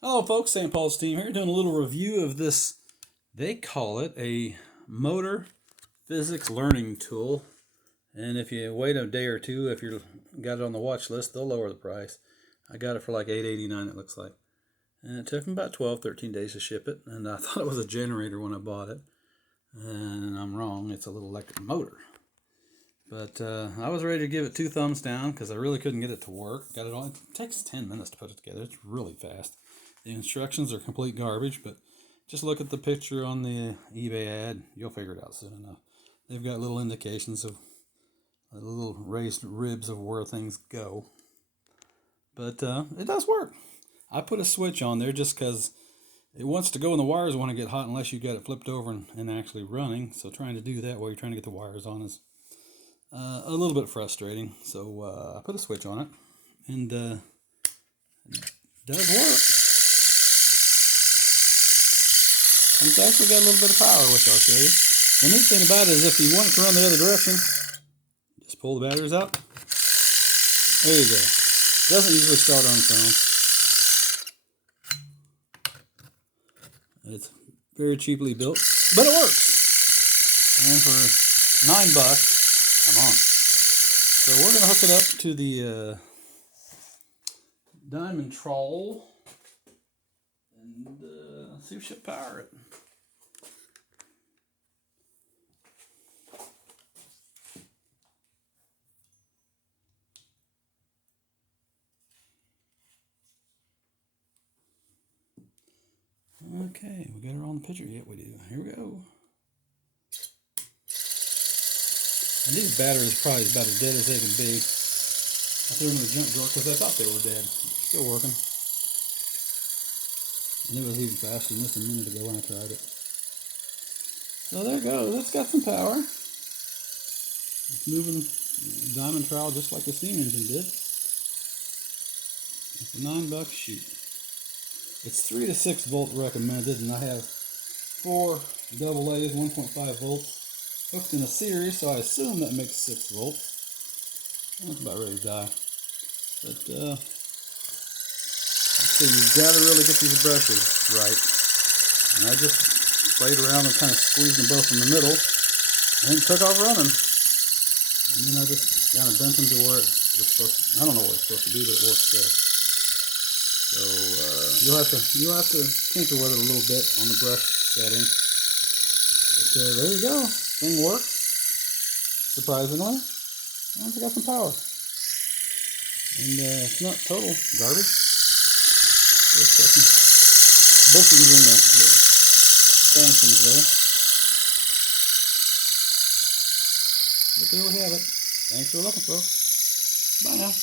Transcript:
Hello folks, St. Paul's team here, doing a little review of this. They call it a motor physics learning tool. And if you wait a day or two, if you got it on the watch list, they'll lower the price. I got it for like $8.89 it looks like. And it took me about 12-13 days to ship it. And I thought it was a generator when I bought it. And I'm wrong, it's a little electric motor. But I was ready to give it 2 thumbs down because I really couldn't get it to work. Got it on. It takes 10 minutes to put it together. It's really fast. The instructions are complete garbage, but just look at the picture on the eBay ad. You'll figure it out soon enough. They've got little indications of little raised ribs of where things go. But it does work. I put a switch on there just because it wants to go and the wires want to get hot unless you got it flipped over and actually running. So trying to do that while you're trying to get the wires on is a little bit frustrating. So I put a switch on it, and it does work. And it's actually got a little bit of power, which I'll show you. The neat thing about it is if you want it to run the other direction, just pull the batteries out. There you go. It doesn't usually start on its own. It's very cheaply built, but it works. And for $9, I'm on. So we're going to hook it up to the diamond trowel and see if she'll power it. Okay, we got her on the picture. Yet we do. Here we go. And these batteries are probably about as dead as they can be. I threw them in the junk drawer because I thought they were dead. Still working. And it was even faster than this a minute ago when I tried it. So there it goes. It's got some power. It's moving the diamond trowel just like the steam engine did. For $9, shoot. It's 3 to 6 volt recommended, and I have 4 AA's 1.5 volts hooked in a series, so I assume that makes 6 volts. It's about ready to die. But so you've got to really get these brushes right. And I just played around and kind of squeezed them both in the middle, and took off running. And then I just kind of bent them to where it was supposed to. I don't know where it's supposed to be, but it works there. So you'll have to tinker with it a little bit on the brush setting. But there you go. Thing works, surprisingly. And it's got some power. And it's not total garbage. It's got some bushings in the stanchions there. But there we have it. Thanks for looking, folks. Bye now.